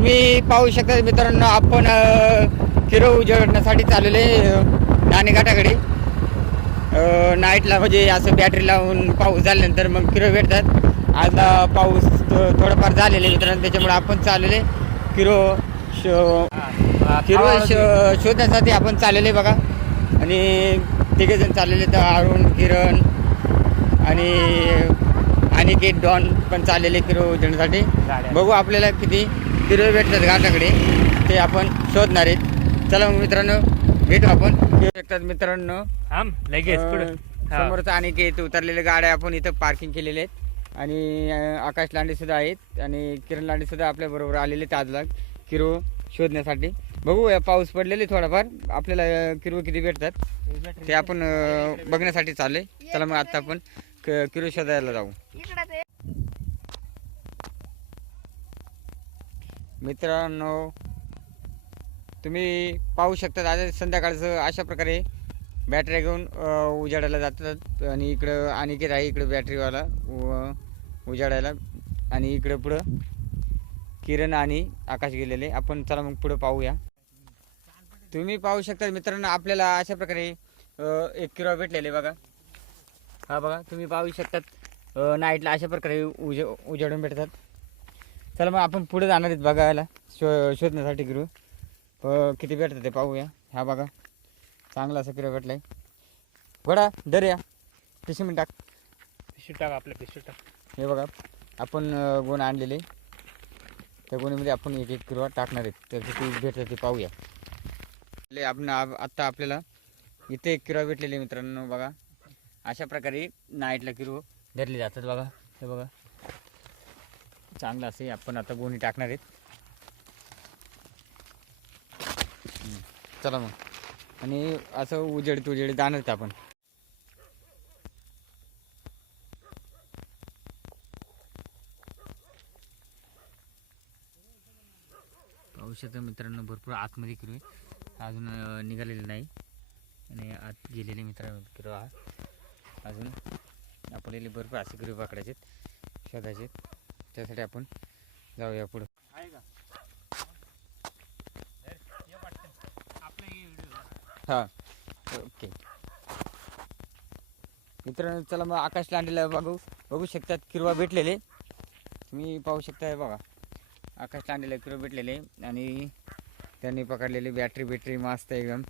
तुम्ही पाहू शकता मित्रांनो आपण किरो उजळण्यासाठी चाललेले नाणेघाटाकडे नाईटला म्हणजे असं बॅटरी लावून पाऊस झाल्यानंतर मग किरो भेटतात. आज अ, पाऊस थोडंफार झालेले मित्रांनो त्याच्यामुळे आपण चाललेले किरो शो किरो शो- शोधण्यासाठी आपण चाललेले बघा. आणि तिघे जण चाललेले तर अरुण किरण आणि अनिकेत डॉन पण चाललेले किरो उजळण्यासाठी. बघू आपल्याला किती किरो भेटतात घाटाकडे. ते आपण शोधणार आहेत. चला मग मित्रांनो भेटू आपण. येऊ शकतात मित्रांनो लगेच पुढं. हा. समोरचं अनिकेत उतरलेल्या गाड्या आपण इथं पार्किंग केलेले आहेत. आणि अं, आकाश लांडे सुद्धा आहेत. आणि किरण लांडे सुद्धा आपल्या बरोबर आलेले आहेत आजला किरो शोधण्यासाठी. बघू या पाऊस पडलेले थोडाफार. आपल्याला अं, किरो किती भेटतात? ते आपण अं, बघण्यासाठी चालले चला मग आता आपण क- किरो शोधायला जाऊ. मित्रांनो तुम्ही पाहू शकता आज संध्याकाळचं अशा प्रकारे बॅटऱ्या घेऊन उजाडायला जातात आणि इकडं अनिकेत आहे इकडं बॅटरीवाला उजाडायला. आणि इकडं पुढं किरण आणि आकाश गेलेले. आपण चला मग पुढं पाहूया. तुम्ही पाहू शकता मित्रांनो आपल्याला अशा प्रकारे एक किलो भेटलेले बघा. हा बघा तुम्ही पाहू शकतात नाईटला अशा प्रकारे उज उजाडून भेटतात. चला मग आपण पुढे जाणार आहेत बघायला शो शोधण्यासाठी किरो अ, किती भेटतात ते पाहूया. हा बघा. चांगला असा किलो भेटलाय घोडा दर या पिशवी टाक. पिशवी टाक आपल्या पिशवी टाक. हे बघा. आपण गुण आणलेले. त्या गुणीमध्ये आपण एक एक किलो टाकणार आहेत. तर किती भेटतात ते पाहूया. ले आपण आत्ता आपल्याला इथे एक किलो भेटलेले मित्रांनो बघा. अशा प्रकारे नाईटला किलो धरले जातात बघा. हे बघा. चांगलं असे आपण आता गोणी टाकणार आहेत. चला मग. आणि असं उजेड तुजेड जाणार आहेत आपण. पाहू शकता मित्रांनो भरपूर आतमध्ये किरू आहे अजून निघालेलं निघालेले नाही. आणि आत गेलेले मित्र किरू अजून आपल्याला भरपूर असे किरू पकडायचे शोधायचे त्यासाठी आपण जाऊया पुढं. हां ओके. मित्रांनो चला मग आकाश लांडीला बघू बघू शकतात किरवा भेटलेले. तुम्ही पाहू शकता बघा. आकाश लांडीला किलो भेटलेले आणि त्यांनी पकडलेली बॅटरी बॅटरी मस्त एकदम.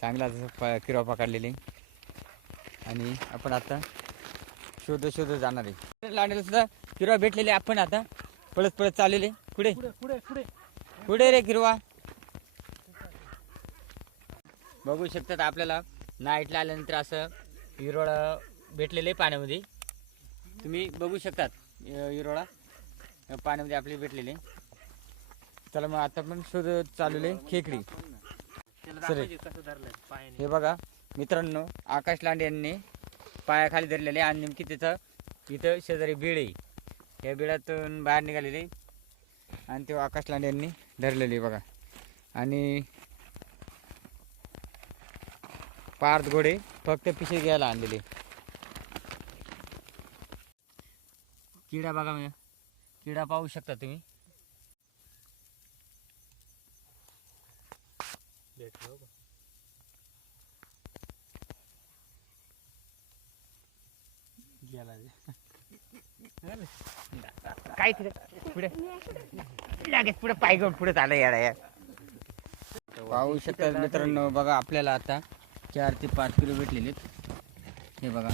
चांगला जसं प किरवा पकडलेले. आणि आपण आता शोध शोध जाणार आहे. लांडीला सुद्धा किरवा भेटलेले आपण आता. पळत पळत चाललेले. कुठे? कुठे रे किरवा बघू शकतात आपल्याला. नाईटला आल्यानंतर असं हिरोळा भेटलेलं आहे पाण्यामध्ये. तुम्ही बघू शकतात हिरोळा पाण्यामध्ये आपले भेटलेले. चला मग आता पण शोध चालवले खेकडी. सर. हे बघा मित्रांनो आकाश लांडे यांनी पायाखाली धरलेले आणि नेमकी त्याचं इथं शेजारी बीड आहे या बिळातून बाहेर निघालेली. आणि ते आकाश लांडे यांनी धरलेली बघा. आणि पार्थ घोडे फक्त पिशे घ्यायला आणलेले. किडा बघा मी किडा पाहू शकता तुम्ही. गेला काय तिथे पुढे. लगेच पुढे पाय घेऊन पुढे चाललं यार या पाहू शकतात मित्रांनो बघा आपल्याला आता चार ते पाच किलो भेटलेले आहेत. हे बघा.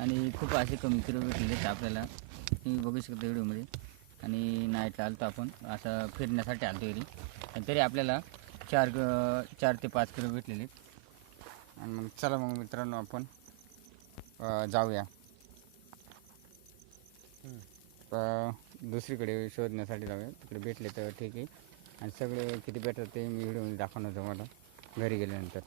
आणि खूप असे कमी किलो भेटलेले आहेत आपल्याला. तुम्ही बघू शकता व्हिडिओमध्ये. आणि नाईटला आलतो आपण. असं फिरण्यासाठी आलतो घरी. पण तरी आपल्याला चार चार ते पाच किलो भेटलेले आहेत. आणि मग चला मग मित्रांनो आपण जाऊया. दुसरीकडे शोधण्यासाठी जाऊया. तिकडे भेटले तर ठीक आहे. आणि सगळे किती भेटतात ते मी व्हिडिओमध्ये दाखवणार तुम्हाला. घरी गेल्यानंतर.